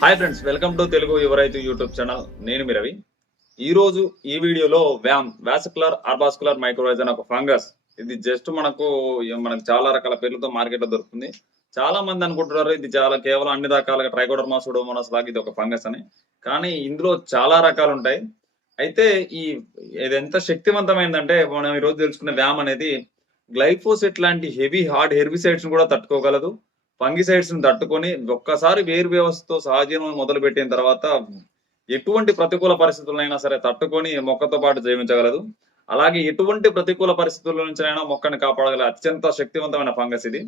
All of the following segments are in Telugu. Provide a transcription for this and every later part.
Hi friends welcome to Telugu Yuvaraitu YouTube channel నేను మీ రవి. ఈ రోజు ఈ వీడియోలో వ్యామ్ వ్యాసకులర్ ఆర్బాస్కులర్ మైక్రోవైజ్ అనే ఒక ఫంగస్ ఇది జస్ట్ మనకు మనకు చాలా రకాల పేర్లతో మార్కెట్లో దొరుకుతుంది. చాలా మంది అనుకుంటున్నారు ఇది చాలా కేవలం అన్ని రకాలుగా ట్రైకోడర్మా సూడోమోనాస్ లాగా ఇది ఒక ఫంగస్ అని. కానీ ఇందులో చాలా రకాలు ఉంటాయి. అయితే ఈ ఇది ఎంత శక్తివంతమైందంటే మనం ఈ రోజు తెలుసుకున్న వ్యామ్ అనేది గ్లైఫోసెట్ లాంటి హెవీ హార్డ్ హెర్బిసైడ్స్ కూడా తట్టుకోగలదు. ఫంగిసైడ్స్ని తట్టుకొని ఒక్కసారి వేరు వ్యవస్థతో సహజీవనం మొదలు పెట్టిన తర్వాత ఎటువంటి ప్రతికూల పరిస్థితులైనా సరే తట్టుకొని మొక్కతో పాటు జీవించగలదు. అలాగే ఎటువంటి ప్రతికూల పరిస్థితుల నుంచైనా మొక్కని కాపాడగల అత్యంత శక్తివంతమైన ఫంగస్ ఇది.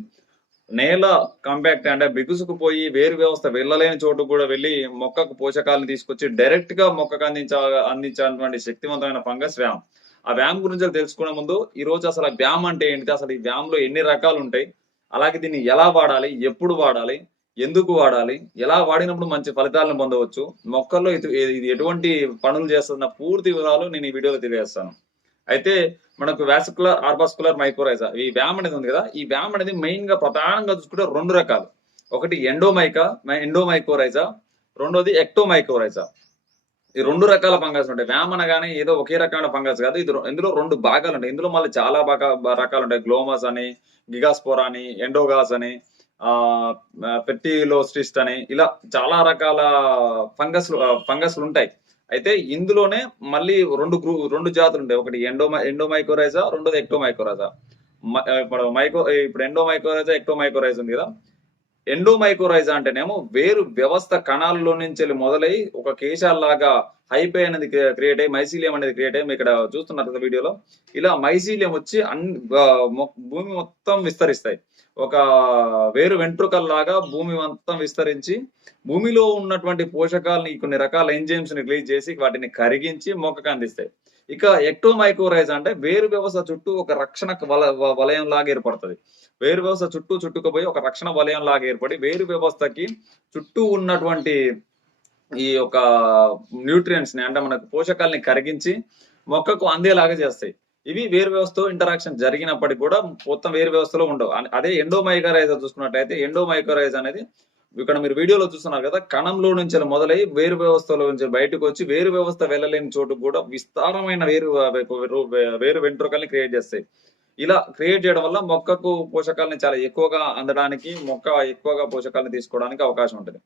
నేల కాంపాక్ట్ అంటే బిగుసుకుపోయి వేరు వ్యవస్థ వెళ్ళలేని చోటు కూడా వెళ్ళి మొక్కకు పోషకాలను తీసుకొచ్చి డైరెక్ట్గా మొక్కకు అందించ అందించేటువంటి శక్తివంతమైన ఫంగస్ వ్యామ్. ఆ వ్యామ్ గురించి తెలుసుకునే ముందు ఈ రోజు అసలు వ్యామ్ అంటే ఏంటి? అసలు ఈ వ్యామ్లో ఎన్ని రకాలు ఉంటాయి? అలాగే దీన్ని ఎలా వాడాలి ఎప్పుడు వాడాలి ఎందుకు వాడాలి ఎలా వాడినప్పుడు మంచి ఫలితాలను పొందవచ్చు మొక్కల్లో ఇది ఎటువంటి పనులు చేస్తున్న పూర్తి వివరాలు నేను ఈ వీడియోలో తెలియజేస్తాను. అయితే మనకు వ్యాసకులర్ ఆర్బాస్కులర్ మైక్రోరైజా ఈ వ్యామ్ అనేది ఉంది కదా ఈ వ్యామ్ అనేది మెయిన్గా ప్రధానంగా చూసుకుంటే రెండు రకాలు. ఒకటి ఎండోమైకా ఎండోమైకోరైజా రెండోది ఎక్టోమైకోరైజా. ఈ రెండు రకాల ఫంగస్ ఉంటాయి. వ్యామ్ అనగానే ఏదో ఒకే రకమైన ఫంగస్ కాదు. ఇది ఇందులో రెండు భాగాలు ఉంటాయి. ఇందులో మళ్ళీ చాలా బాగా రకాలు ఉంటాయి. గ్లోమస్ అని గిగాస్పోరా అని ఎండోగాస్ అని ఆ పెట్టిలోస్టిస్ట్ అని ఇలా చాలా రకాల ఫంగస్ ఫంగస్లు ఉంటాయి. అయితే ఇందులోనే మళ్ళీ రెండు గ్రూ రెండు జాతులు ఉంటాయి. ఒకటి ఎండో ఎండోమైకోరైజా రెండోది ఎక్టోమైకోరైజా. ఇప్పుడు మైకో ఇప్పుడు ఎండోమైకోరైజా ఎక్టోమైకోరైజా ఉంది కదా. ఎండోమైకోరైజా అంటేనేమో వేరు వ్యవస్థ కణాల్లో నుంచి మొదలై ఒక కేశాల్లాగా హైపే అనేది క్రియేట్ అయ్యి మైసీలియం అనేది క్రియేట్ అయ్యి ఇక్కడ చూస్తున్నారు కదా వీడియోలో ఇలా మైసీలియం వచ్చి అన్ని భూమి మొత్తం విస్తరిస్తాయి. ఒక వేరు వెంట్రుకల్లాగా భూమి మొత్తం విస్తరించి భూమిలో ఉన్నటువంటి పోషకాలని కొన్ని రకాల ఎంజైమ్స్ని రిలీజ్ చేసి వాటిని కరిగించి మొక్కకు అందిస్తాయి. ఇక ఎక్టోమైకోరైజ్ అంటే వేరు వ్యవస్థ చుట్టూ ఒక రక్షణ వల వలయం లాగా ఏర్పడుతుంది. వేరు వ్యవస్థ చుట్టూ చుట్టుకుపోయి ఒక రక్షణ వలయం లాగా ఏర్పడి వేరు వ్యవస్థకి చుట్టూ ఉన్నటువంటి ఈ యొక్క న్యూట్రియంట్స్ని అంటే మనకు పోషకాలని కరిగించి మొక్కకు అందేలాగా చేస్తాయి. ఇవి వేరు వ్యవస్థతో ఇంటరాక్షన్ జరిగినప్పటికీ కూడా మొత్తం వేరు వ్యవస్థలో ఉండవు. అదే ఎండోమైకరైజ్ చూసుకున్నట్టయితే ఎండోమైకరైజ్ అనేది ఇక్కడ మీరు వీడియోలో చూస్తున్నారు కదా కణంలో నుంచి మొదలై వేరు వ్యవస్థలో నుంచి బయటకు వచ్చి వేరు వ్యవస్థ వెళ్ళలేని చోటు కూడా విస్తారమైన వేరు వేరు వెంట్రుకల్ని క్రియేట్ చేస్తాయి. ఇలా క్రియేట్ చేయడం వల్ల మొక్కకు పోషకాలని చాలా ఎక్కువగా అందడానికి మొక్క ఎక్కువగా పోషకాలను తీసుకోవడానికి అవకాశం ఉంటుంది.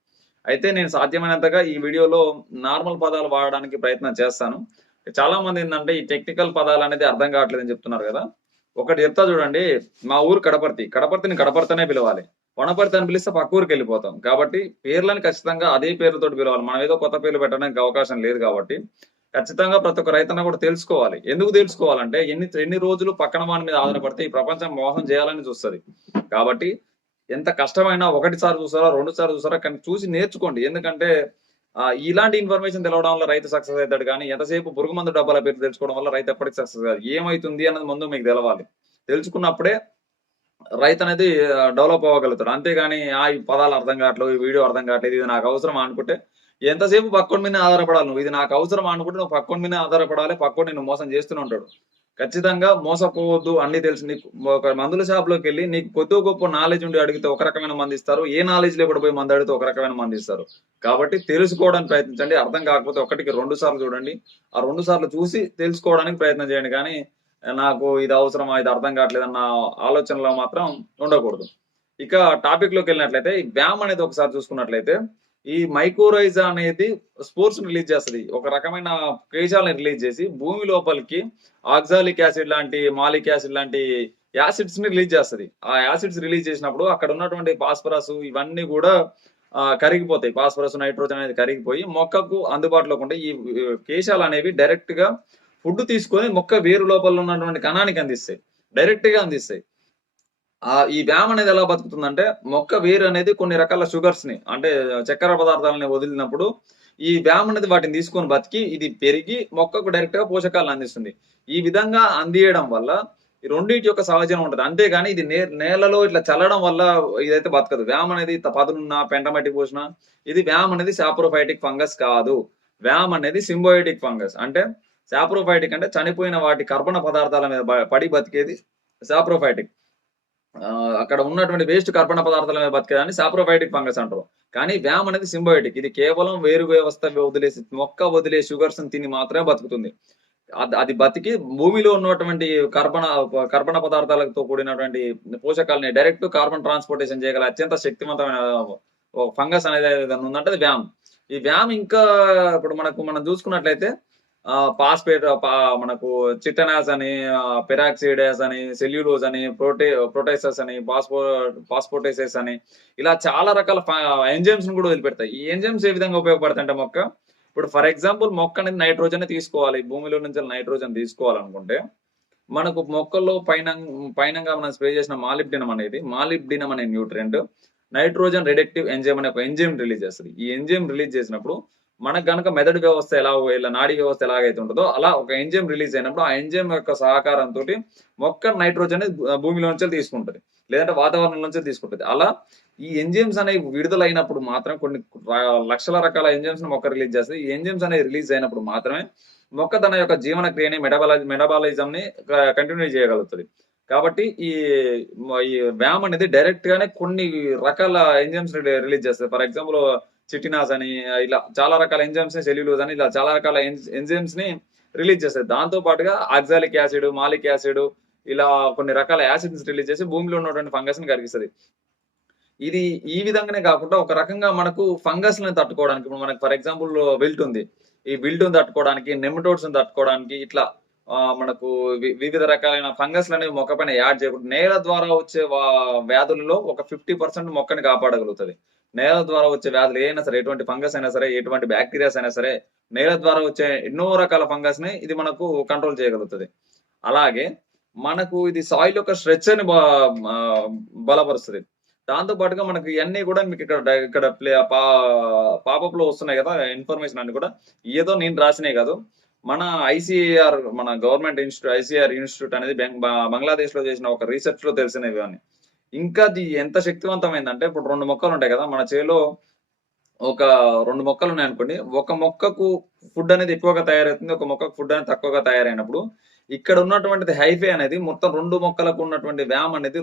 అయితే నేను సాధ్యమైనంతగా ఈ వీడియోలో నార్మల్ పదాలు వాడడానికి ప్రయత్నం చేస్తాను. చాలా మంది ఏంటంటే ఈ టెక్నికల్ పదాలు అనేది అర్థం కావట్లేదని చెప్తున్నారు కదా. ఒకటి చెప్తా చూడండి మా ఊరు కడపర్తి. కడపర్తిని కడపర్తనే పిలవాలి. వనపర్తి అని పిలిస్తే పక్క ఊరికి వెళ్ళిపోతాం. కాబట్టి పేర్లను ఖచ్చితంగా అదే పేరుతో పిలవాలి. మనం ఏదో కొత్త పేర్లు పెట్టడానికి అవకాశం లేదు కాబట్టి ఖచ్చితంగా ప్రతి ఒక్క రైతన్న కూడా తెలుసుకోవాలి. ఎందుకు తెలుసుకోవాలంటే ఎన్ని ఎన్ని రోజులు పక్కన వాని మీద ఆధారపడితే ఈ ప్రపంచం మోసం చేయాలని చూస్తుంది. కాబట్టి ఎంత కష్టమైనా ఒకటి చూసారా రెండు సార్లు చూసారా కానీ చూసి నేర్చుకోండి. ఎందుకంటే ఆ, ఇలాంటి ఇన్ఫర్మేషన్ తెలవడం వల్ల రైతు సక్సెస్ అవుతాడు కానీ ఎంతసేపు పురుగు మందు డబ్బాల పేరు తెలుసుకోవడం వల్ల రైతు ఎప్పటికీ సక్సెస్ కాదు. ఏమైతుంది అన్నది ముందు మీకు తెలవాలి. తెలుసుకున్నప్పుడే రైతు అనేది డెవలప్ అవ్వగలుగుతాడు. అంతేగాని ఆ ఈ పదాలు అర్థం కావట్లేదు ఈ వీడియో అర్థం కావట్లేదు ఇది నాకు అవసరం అనుకుంటే ఎంతసేపు పక్కోడి మీద ఆధారపడాలి నువ్వు? ఇది నాకు అవసరం అనుకుంటే నువ్వు పక్కోడి మీద ఆధారపడాలి పక్కోడి నిన్ను మోసం చేస్తూనే ఉంటాడు. ఖచ్చితంగా మోసపోవద్దు అన్ని తెలిసి నీకు. ఒక మందుల షాప్లోకి వెళ్ళి నీకు కొద్ది గొప్ప నాలెడ్జ్ ఉండి అడిగితే ఒక రకమైన మంది ఇస్తారు. ఏ నాలెడ్జ్ లేకుండా పోయి మంది అడిగితే ఒక రకమైన మంది ఇస్తారు. కాబట్టి తెలుసుకోవడానికి ప్రయత్నించండి. అర్థం కాకపోతే ఒకటికి రెండు సార్లు చూడండి. ఆ రెండు సార్లు చూసి తెలుసుకోవడానికి ప్రయత్నం చేయండి. కానీ నాకు ఇది అవసరమా ఇది అర్థం కావట్లేదు అన్న ఆలోచనలో మాత్రం ఉండకూడదు. ఇక టాపిక్లోకి వెళ్ళినట్లయితే ఈ వ్యామ్ అనేది ఒకసారి చూసుకున్నట్లయితే ఈ మైకోరైజా అనేది స్పోర్ట్స్ రిలీజ్ చేస్తుంది. ఒక రకమైన కేశాలను రిలీజ్ చేసి భూమి లోపలికి ఆక్సాలిక్ యాసిడ్ లాంటి మాలిక్ యాసిడ్ లాంటి యాసిడ్స్ని రిలీజ్ చేస్తుంది. ఆ యాసిడ్స్ రిలీజ్ చేసినప్పుడు అక్కడ ఉన్నటువంటి ఫాస్ఫరస్ ఇవన్నీ కూడా కరిగిపోతాయి. ఫాస్ఫరస్ నైట్రోజన్ అనేది కరిగిపోయి మొక్కకు అందుబాటులోకి ఉంటే ఈ కేశాలు అనేవి డైరెక్ట్గా ఫుడ్ తీసుకొని మొక్క వేరు లోపల ఉన్నటువంటి కణానికి అందిస్తాయి. డైరెక్ట్గా అందిస్తాయి. ఆ ఈ వ్యామ్ అనేది ఎలా బతుకుతుందంటే మొక్క వేరు అనేది కొన్ని రకాల షుగర్స్ని అంటే చక్కెర పదార్థాలని వదిలినప్పుడు ఈ వ్యామ్ అనేది వాటిని తీసుకొని బతికి ఇది పెరిగి మొక్కకు డైరెక్ట్గా పోషకాలను అందిస్తుంది. ఈ విధంగా అందియడం వల్ల ఈ రెండింటి యొక్క సహజనం ఉంటుంది. అంతేగాని ఇది నే నేలలో ఇట్లా చల్లడం వల్ల ఇదైతే బతకదు. వ్యామ్ అనేది పదనున్న పదునున్న పెంటమట్టి పోసిన ఇది వ్యామ్ అనేది సాప్రోఫైటిక్ ఫంగస్ కాదు. వ్యామ్ అనేది సింబయోటిక్ ఫంగస్ అంటే శాప్రోఫైటిక్ అంటే చనిపోయిన వాటి కర్బన పదార్థాల మీద పడి బతికేది సాప్రోఫైటిక్ అక్కడ ఉన్నటువంటి వేస్ట్ కర్బన పదార్థాల మీద బతికేదాన్ని శాప్రోఫైటిక్ ఫంగస్ అంటారు. కానీ వ్యామ్ అనేది సింబయోటిక్. ఇది కేవలం వేరు వ్యవస్థ వదిలేసి మొక్క వదిలే షుగర్స్ తిని మాత్రమే బతుకుతుంది. అది- అది బతికి భూమిలో ఉన్నటువంటి కర్బన కర్బన పదార్థాలతో కూడినటువంటి పోషకాలని డైరెక్ట్ కార్బన్ ట్రాన్స్పోర్టేషన్ చేయగల అత్యంత శక్తివంతమైన ఫంగస్ అనేది ఏదైనా ఉందంటే వ్యామ్. ఈ వ్యామ్ ఇంకా ఇప్పుడు మనకు మనం చూసుకున్నట్లయితే పాస్పేట్ మనకు చిటనాస్ అని పెరాక్సిడస్ అని సెల్యులోజ్ అని ప్రోటే ప్రోటైసస్ అని పాస్పో పాస్పోటైసెస్ అని ఇలా చాలా రకాల ఎంజైమ్స్ కూడా వదిలిపెడతాయి. ఈ ఎంజైమ్స్ ఏ విధంగా ఉపయోగపడతాయంటే మొక్క ఇప్పుడు ఫర్ ఎగ్జాంపుల్ మొక్క అనేది నైట్రోజన్ తీసుకోవాలి. భూమిలో నుంచి నైట్రోజన్ తీసుకోవాలనుకుంటే మనకు మొక్కల్లో పైన పైనంగా మనం స్ప్రే చేసిన మాలిబ్డినం అనేది మాలిబ్డినం అనే న్యూట్రియంట్ నైట్రోజన్ రిడక్టివ్ ఎంజైమ్ అనే ఒక ఎంజైమ్ రిలీజ్ చేస్తుంది. ఈ ఎంజైమ్ రిలీజ్ చేసినప్పుడు మనకు గనక మెదడు వ్యవస్థ ఎలా ఇలా నాడీ వ్యవస్థ ఎలాగైతే ఉంటుందో అలా ఒక ఎంజైమ్ రిలీజ్ అయినప్పుడు ఆ ఎంజైమ్ యొక్క సహకారంతో మొక్క నైట్రోజన్ భూమిలో నుంచి తీసుకుంటుంది. లేదంటే వాతావరణం నుంచి తీసుకుంటుంది. అలా ఈ ఎంజైమ్స్ అనేవి విడుదలైనప్పుడు మాత్రం కొన్ని లక్షల రకాల ఎంజైమ్స్ మొక్క రిలీజ్ చేస్తుంది. ఈ ఎంజైమ్స్ అనేవి రిలీజ్ అయినప్పుడు మాత్రమే మొక్క తన యొక్క జీవన క్రియని మెటబాలజీ మెటబాలిజం ని కంటిన్యూ చేయగలుగుతుంది. కాబట్టి ఈ ఈ వ్యామ్ అనేది డైరెక్ట్ గానే కొన్ని రకాల ఎంజైమ్స్ రిలీజ్ చేస్తుంది. ఫర్ ఎగ్జాంపుల్ చిటినాస్ అని ఇలా చాలా రకాల ఎంజైమ్స్ని సెల్యులోజ్ అని ఇలా చాలా రకాల ఎంజైమ్స్ని రిలీజ్ చేస్తాయి. దాంతో పాటుగా ఆక్సాలిక్ యాసిడ్ మాలిక్ యాసిడ్ ఇలా కొన్ని రకాల యాసిడ్స్ రిలీజ్ చేసి భూమిలో ఉన్నటువంటి ఫంగస్ని కరిగిస్తుంది. ఇది ఈ విధంగానే కాకుండా ఒక రకంగా మనకు ఫంగస్ని తట్టుకోవడానికి ఇప్పుడు మనకు ఫర్ ఎగ్జాంపుల్ విల్ట్ ఉంది. ఈ విల్ట్ తట్టుకోవడానికి నెమటోడ్స్ తట్టుకోవడానికి ఇట్లా మనకు వి- వివిధ రకాలైన ఫంగస్ అనేవి మొక్క పైన యాడ్ చేయకుండా నేల ద్వారా వచ్చే వ్యాధులలో ఒక ఫిఫ్టీ పర్సెంట్ మొక్కని కాపాడగలుగుతుంది. నేల ద్వారా వచ్చే వ్యాధులు ఏమైనా సరే ఎటువంటి ఫంగస్ అయినా సరే ఎటువంటి బ్యాక్టీరియాస్ అయినా సరే నేల ద్వారా వచ్చే ఎన్నో రకాల ఫంగస్ని ఇది మనకు కంట్రోల్ చేయగలుగుతుంది. అలాగే మనకు ఇది సాయిల్ యొక్క స్ట్రెచర్ని బలపరుస్తుంది. దాంతో పాటుగా మనకి ఇవన్నీ కూడా మీకు ఇక్కడ ఇక్కడ ప్లే పాపప్లో వస్తున్నాయి కదా ఇన్ఫర్మేషన్ అన్ని కూడా. ఏదో నేను రాసినాయి కాదు. మన ఐసీఆర్ మన గవర్నమెంట్ ఇన్స్టిట్యూట్ ఐసీఆర్ ఇన్స్టిట్యూట్ అనేది బంగ్లాదేశ్లో చేసిన ఒక రీసెర్చ్లో తెలిసినవి అని ఇంకా అది ఎంత శక్తివంతమైందంటే ఇప్పుడు రెండు మొక్కలు ఉంటాయి కదా మన చేలో ఒక రెండు మొక్కలు ఉన్నాయి అనుకోండి ఒక మొక్కకు ఫుడ్ అనేది ఎక్కువగా తయారవుతుంది ఒక మొక్కకు ఫుడ్ అనేది తక్కువగా తయారైనప్పుడు ఇక్కడ ఉన్నటువంటిది హైఫే అనేది మొత్తం రెండు మొక్కలకు ఉన్నటువంటి వ్యామ్ అనేది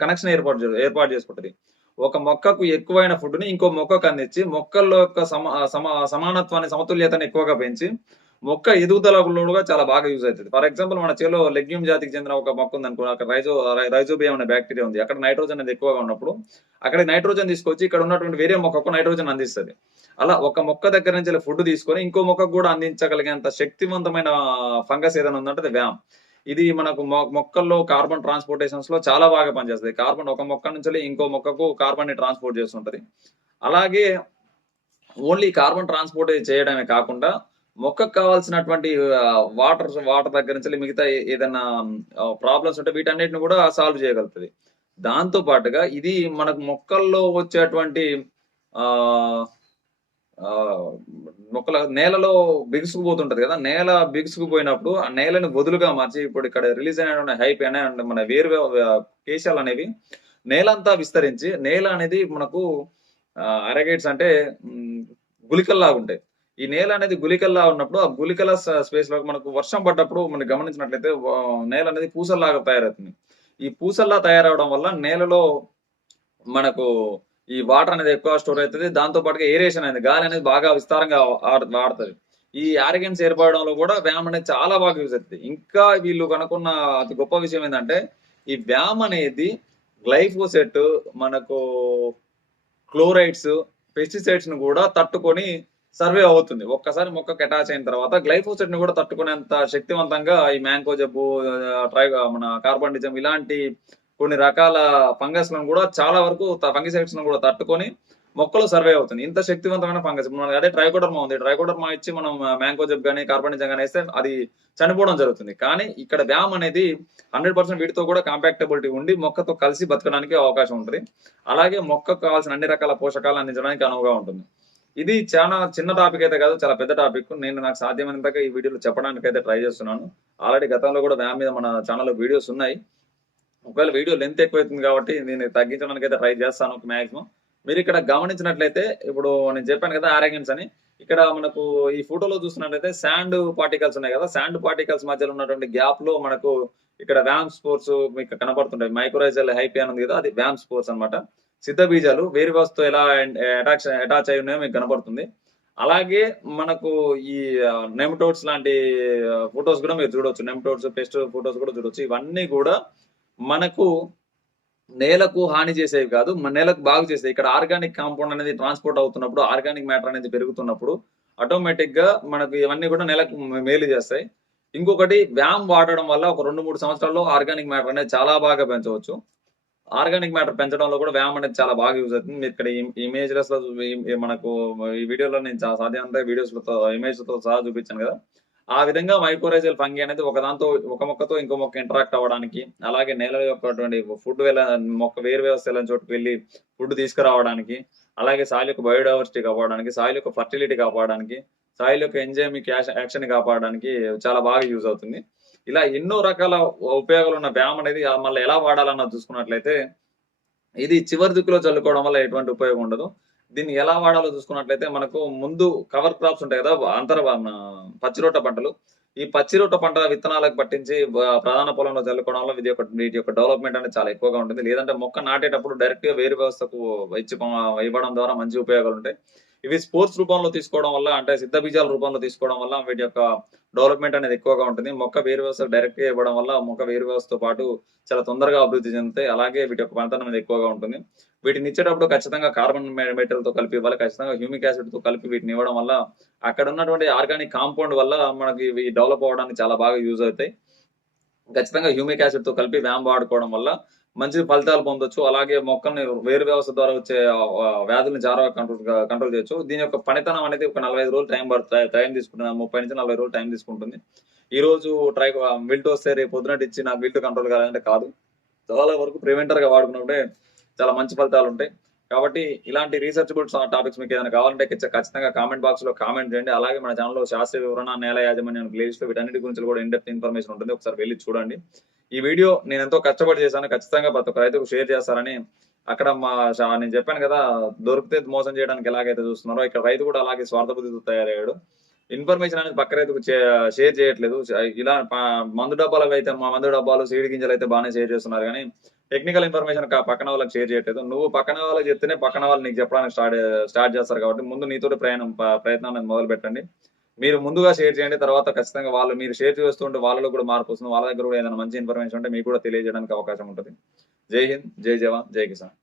కనెక్షన్ ఏర్పాటు చే- ఏర్పాటు చేసుకుంటుంది. ఒక మొక్కకు ఎక్కువైన ఫుడ్ని ఇంకో మొక్కకు అందించి మొక్కల్లో యొక్క సమ సమానత్వాన్ని సమతుల్యతను ఎక్కువగా పెంచి మొక్క ఎదుగుదలలోగా చాలా బాగా యూజ్ అవుతుంది. ఫర్ ఎగ్జాంపుల్ మన చేలో లెగ్యూమ్ జాతికి చెందిన ఒక మొక్క ఉంది అనుకో అక్కడ రైజో రైజోబియం అనే బ్యాక్టీరియా ఉంది. అక్కడ నైట్రోజన్ అనేది ఎక్కువగా ఉన్నప్పుడు అక్కడ నైట్రోజన్ తీసుకొచ్చి ఇక్కడ ఉన్నటువంటి వేరే మొక్కకు నైట్రోజన్ అందిస్తుంది. అలా ఒక మొక్క దగ్గర నుంచి ఫుడ్ తీసుకొని ఇంకో మొక్కకు కూడా అందించగలిగేంత శక్తివంతమైన ఫంగస్ ఏదైనా ఉందంటే అది వ్యామ్. ఇది మనకు మొక్కల్లో కార్బన్ ట్రాన్స్పోర్టేషన్స్లో చాలా బాగా పనిచేస్తుంది. కార్బన్ ఒక మొక్క నుంచి ఇంకో మొక్కకు కార్బన్ని ట్రాన్స్పోర్ట్ చేస్తుంటది. అలాగే ఓన్లీ కార్బన్ ట్రాన్స్పోర్ట్ చేయడమే కాకుండా మొక్కకు కావాల్సినటువంటి వాటర్ వాటర్ దగ్గర నుంచి మిగతా ఏదైనా ప్రాబ్లమ్స్ ఉంటే వీటన్నిటిని కూడా సాల్వ్ చేయగలుగుతుంది. దాంతో పాటుగా ఇది మనకు మొక్కల్లో వచ్చేటువంటి ఆ మొక్కల నేలలో బిగుసుకుపోతుంటది కదా. నేల బిగుసుకుపోయినప్పుడు ఆ నేలని వదులుగా మార్చి ఇప్పుడు ఇక్కడ రిలీజ్ అయినటువంటి హైప్ అనే మన వేరు కేశాలు అనేవి నేలంతా విస్తరించి నేల అనేది మనకు అరగేట్స్ అంటే మ్, గుళికల్లాగా ఉంటాయి ఈ నేల అనేది గులికల్లా ఉన్నప్పుడు ఆ గుళికల స్పేస్లో మనకు వర్షం పడ్డప్పుడు మనం గమనించినట్లయితే నేల అనేది పూసల్లాగా తయారవుతుంది. ఈ పూసల్లా తయారవడం వల్ల నేలలో మనకు ఈ వాటర్ అనేది ఎక్కువ స్టోర్ అవుతుంది. దాంతో పాటుగా ఏరేషన్ అనేది గాలి అనేది బాగా విస్తారంగా ఆడుతుంది వాడుతుంది ఈ ఆరిగెన్స్ ఏర్పడడంలో కూడా వ్యామ్ అనేది చాలా బాగా యూజ్ అవుతుంది. ఇంకా వీళ్ళు కనుక్కున్న అతి గొప్ప విషయం ఏంటంటే ఈ వ్యామ్ అనేది గ్లైఫోసెట్ మనకు క్లోరైడ్స్ పెస్టిసైడ్స్ను కూడా తట్టుకొని సర్వే అవుతుంది. ఒక్కసారి మొక్కకు అటాచ్ అయిన తర్వాత గ్లైఫోసెట్ని కూడా తట్టుకునేంత శక్తివంతంగా ఈ మ్యాంగో జబ్బు ట్రై మన కార్బన్డిజం ఇలాంటి కొన్ని రకాల ఫంగస్లను కూడా చాలా వరకు ఫంగిసైడ్స్ను కూడా తట్టుకొని మొక్కలు సర్వే అవుతుంది. ఇంత శక్తివంతమైన ఫంగస్. ఇప్పుడు మనకి అదే ట్రైకోడర్మా ఉంది. ట్రైకోడర్మా ఇచ్చి మనం మ్యాంగో జబ్ కానీ కార్బనిజం కానీ వేస్తే అది చనిపోవడం జరుగుతుంది. కానీ ఇక్కడ వ్యామ్ అనేది హండ్రెడ్ పర్సెంట్ వీటితో కూడా కాంపాక్టబిలిటీ ఉండి మొక్కతో కలిసి బతకడానికి అవకాశం ఉంటుంది. అలాగే మొక్కకు కావాల్సిన అన్ని రకాల పోషకాలు అందించడానికి అనువుగా ఉంటుంది. ఇది చాలా చిన్న టాపిక్ అయితే కాదు చాలా పెద్ద టాపిక్ నేను నాకు సాధ్యమైనంతగా ఈ వీడియోలో చెప్పడానికి అయితే ట్రై చేస్తున్నాను. ఆల్రెడీ గతంలో కూడా వ్యామ్ మీద మన ఛానల్లో వీడియోస్ ఉన్నాయి. ఒకవేళ వీడియో లెంత్ ఎక్కువ అవుతుంది కాబట్టి నేను తగ్గించడానికి అయితే ట్రై చేస్తాను ఒక మాక్సిమం మీరు ఇక్కడ గమనించినట్లయితే ఇప్పుడు నేను చెప్పాను కదా ఆరోగ్యన్స్ అని ఇక్కడ మనకు ఈ ఫోటోలో చూస్తున్నట్లయితే శాండ్ పార్టికల్స్ ఉన్నాయి కదా. శాండ్ పార్టికల్స్ మధ్యలో ఉన్నటువంటి గ్యాప్లో మనకు ఇక్కడ వ్యామ్ స్పోర్ట్స్ మీకు కనబడుతుంటాయి మైక్రోరైజల్ హైపీ అని ఉంది కదా అది వ్యామ్ స్పోర్ట్స్ అన్నమాట. సిద్ధ బీజాలు వేరు వ్యవస్థతో ఎలా అటాచ్ అటాచ్ అయి ఉన్నాయో మీకు కనబడుతుంది అలాగే మనకు ఈ నెమటోడ్స్ లాంటి ఫొటోస్ కూడా మీరు చూడొచ్చు. నెమటోడ్స్ పెస్ట్ ఫొటోస్ కూడా చూడొచ్చు. ఇవన్నీ కూడా మనకు నేలకు హాని చేసేవి కాదు మన నేలకు బాగు చేసేవి. ఇక్కడ ఆర్గానిక్ కాంపౌండ్ అనేది ట్రాన్స్పోర్ట్ అవుతున్నప్పుడు ఆర్గానిక్ మ్యాటర్ అనేది పెరుగుతున్నప్పుడు ఆటోమేటిక్గా మనకు ఇవన్నీ కూడా నెలకు మేలు చేస్తాయి. ఇంకొకటి వ్యామ్ వాడడం వల్ల ఒక రెండు మూడు సంవత్సరాల్లో ఆర్గానిక్ మ్యాటర్ అనేది చాలా బాగా పెంచవచ్చు. ఆర్గానిక్ మ్యాటర్ పెంచడంలో కూడా వ్యాయామం అనేది చాలా బాగా యూజ్ అవుతుంది. మీరు ఇక్కడ ఇమేజ్లో చూ- మనకు ఈ వీడియోలో నేను చా- సాధ్యమంతా వీడియోస్లతో ఇమేజ్లతో ఇమేజ్తో సహా చూపించాను కదా. ఆ విధంగా మైక్రోరైజల్ ఫంగి అనేది ఒక దాంతో ఒక మొక్కతో ఇంకో మొక్క ఇంటరాక్ట్ అవ్వడానికి అలాగే నేల యొక్క ఫుడ్ వెళ్ళ మొక్క వేరు వ్యవస్థ వెళ్ళని చోటుకు వెళ్ళి ఫుడ్ తీసుకురావడానికి అలాగే సాయిల్ యొక్క బయోడైవర్సిటీ కాపాడడానికి సాయిల్ యొక్క ఫర్టిలిటీ కాపాడడానికి సాయిల్ యొక్క ఎంజైమిక్ యాక్షన్ కాపాడడానికి చాలా బాగా యూజ్ అవుతుంది. ఇలా ఎన్నో రకాల ఉపయోగాలు ఉన్న వ్యాయామం అనేది మళ్ళీ ఎలా వాడాలన్నది చూసుకున్నట్లయితే ఇది చివరి దిక్కులో చల్లుకోవడం వల్ల ఎటువంటి ఉపయోగం ఉండదు. దీన్ని ఎలా వాడాలో చూసుకున్నట్లయితే మనకు ముందు కవర్ క్రాప్స్ ఉంటాయి కదా అంతర పచ్చిరొట్ట పంటలు. ఈ పచ్చిరొట్ట పంట విత్తనాలకు పట్టించి ప్రధాన పొలంలో చల్లుకోవడం వల్ల ఇది యొక్క వీటి యొక్క డెవలప్మెంట్ అనేది చాలా ఎక్కువగా ఉంటుంది. లేదంటే మొక్క నాటేటప్పుడు డైరెక్ట్గా వేరు వ్యవస్థకు ఇచ్చి ఇవ్వడం ద్వారా మంచి ఉపయోగాలు ఉంటాయి. ఇవి స్పోర్ట్స్ రూపంలో తీసుకోవడం వల్ల అంటే సిద్ధ బీజాల రూపంలో తీసుకోవడం వల్ల వీటి యొక్క డెవలప్మెంట్ అనేది ఎక్కువగా ఉంటుంది. మొక్క వేరు వ్యవస్థ డైరెక్ట్గా ఇవ్వడం వల్ల మొక్క వేరు వ్యవస్థతో పాటు చాలా తొందరగా అభివృద్ధి చెందుతాయి. అలాగే వీటి యొక్క పనితనం అనేది ఎక్కువగా ఉంటుంది. వీటిని ఇచ్చేటప్పుడు ఖచ్చితంగా కార్బన్ మెటీరియల్తో కలిపి ఇవ్వాలి. ఖచ్చితంగా హ్యూమిక్ యాసిడ్తో కలిపి వీటిని ఇవ్వడం వల్ల అక్కడ ఉన్నటువంటి ఆర్గానిక్ కాంపౌండ్ వల్ల మనకి ఇవి డెవలప్ అవ్వడానికి చాలా బాగా యూజ్ అవుతాయి. ఖచ్చితంగా హ్యూమిక్ యాసిడ్తో కలిపి వ్యామ్ వాడుకోవడం వల్ల మంచి ఫలితాలు పొందొచ్చు. అలాగే మొక్కల్ని వేరు వ్యవస్థ ద్వారా వచ్చే వ్యాధుల్ని చాలా కంట్రోల్ కంట్రోల్ చేయొచ్చు. దీని యొక్క పనితనం అనేది ఒక నలభై ఐదు రోజులు టైం పడుతుంది టైం తీసుకుంటుంది. ముప్పై నుంచి నలభై రోజులు టైం తీసుకుంటుంది. ఈ రోజు ట్రై విల్ట్ వస్తే రేపు పొద్దునట్టు ఇచ్చి నాకు విల్ట్ కంట్రోల్ కావాలంటే కాదు. చాలా వరకు ప్రివెంటర్గా వాడుకున్నప్పుడే చాలా మంచి ఫలితాలు ఉంటాయి. కాబట్టి ఇలాంటి రీసెర్చబుల్ టాపిక్స్ మీకు ఏదైనా కావాలంటే ఖచ్చితంగా కామెంట్ బాక్స్లో కామెంట్ చేయండి. అలాగే మన ఛానల్లో శాస్త్రీయ వివరణ నేల యాజమాన్యం ప్లేలిస్ట్లో వీటన్నిటి గురించి కూడా ఇండెప్త్ ఇన్ఫర్మేషన్ ఉంటుంది. ఒకసారి వెళ్ళి చూడండి. ఈ వీడియో నేను ఎంతో కష్టపడి చేశాను. ఖచ్చితంగా ప్రతి ఒక్క రైతుకు షేర్ చేస్తారని అక్కడ మా నేను చెప్పాను కదా దొరికితే మోసం చేయడానికి ఎలాగైతే చూస్తున్నారో ఇక్కడ రైతు కూడా అలాగే స్వార్థ బుద్ధితో తయారయ్యాడు. ఇన్ఫర్మేషన్ అనేది పక్క రైతుకు షేర్ చేయట్లేదు. ఇలా మందు డబ్బాలకు అయితే మా మందు డబ్బాలు సీడి గింజలు అయితే బాగానే షేర్ చేస్తున్నారు. కానీ టెక్నికల్ ఇన్ఫర్మేషన్ పక్కన వాళ్ళకి షేర్ చేయట్లేదు. నువ్వు పక్కన వాళ్ళకి చెప్తేనే పక్కన వాళ్ళు నీకు చెప్పడానికి స్టార్ట్ స్టార్ట్ చేస్తారు కాబట్టి ముందు నీతో ప్రయాణం ప్రయత్నం అనేది మొదలు పెట్టండి. మీరు ముందుగా షేర్ చేయండి తర్వాత ఖచ్చితంగా వాళ్ళు మీరు షేర్ చేస్తుంటే వాళ్ళలో కూడా మార్పు వస్తుంది. వాళ్ళ దగ్గర కూడా ఏదైనా మంచి ఇన్ఫర్మేషన్ ఉంటే మీకు కూడా తెలియజేయడానికి అవకాశం ఉంటుంది. జై హింద్ జై జవాన్ జై కిసాన్.